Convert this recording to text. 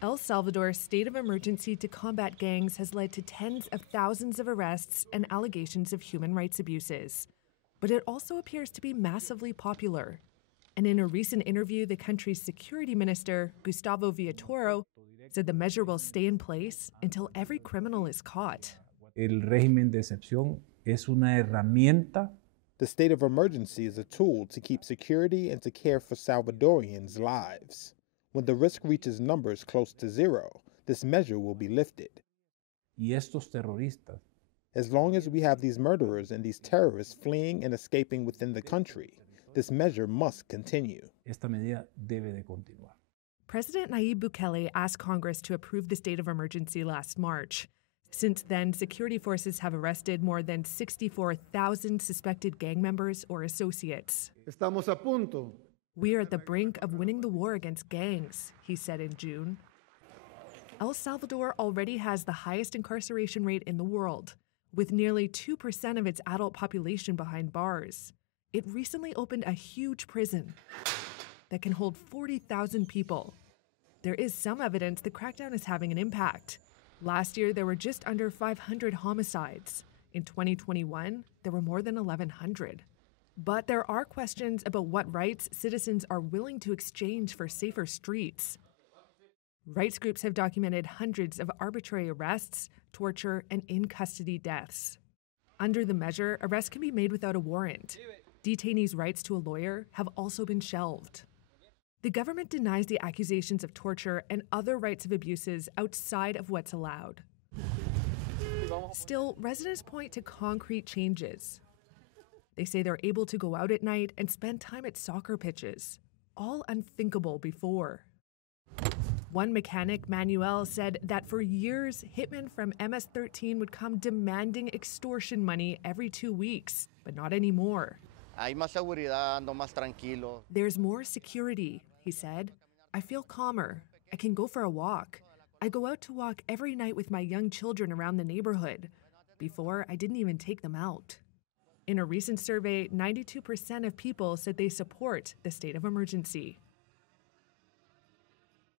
El Salvador's state of emergency to combat gangs has led to tens of thousands of arrests and allegations of human rights abuses. But it also appears to be massively popular. And in a recent interview, the country's security minister, Gustavo Villatoro, said the measure will stay in place until every criminal is caught. El régimen de excepción es una herramienta. The state of emergency is a tool to keep security and to care for Salvadorians' lives. When the risk reaches numbers close to zero, this measure will be lifted. Y estos terroristas, as long as we have these murderers and these terrorists fleeing and escaping within the country, this measure must continue. Esta medida debe de continuar. President Nayib Bukele asked Congress to approve the state of emergency last March. Since then, security forces have arrested more than 64,000 suspected gang members or associates. Estamos a punto. We are at the brink of winning the war against gangs, he said in June. El Salvador already has the highest incarceration rate in the world, with nearly 2% of its adult population behind bars. It recently opened a huge prison that can hold 40,000 people. There is some evidence the crackdown is having an impact. Last year, there were just under 500 homicides. In 2021, there were more than 1,100. But there are questions about what rights citizens are willing to exchange for safer streets. Rights groups have documented hundreds of arbitrary arrests, torture, and in-custody deaths. Under the measure, arrests can be made without a warrant. Detainees' rights to a lawyer have also been shelved. The government denies the accusations of torture and other rights of abuses outside of what's allowed. Still, residents point to concrete changes. They say they're able to go out at night and spend time at soccer pitches, all unthinkable before. One mechanic, Manuel, said that for years, hitmen from MS-13 would come demanding extortion money every 2 weeks, but not anymore. Hay más seguridad, ando más tranquilo. There's more security, he said. I feel calmer. I can go for a walk. I go out to walk every night with my young children around the neighborhood. Before, I didn't even take them out. In a recent survey, 92% of people said they support the state of emergency.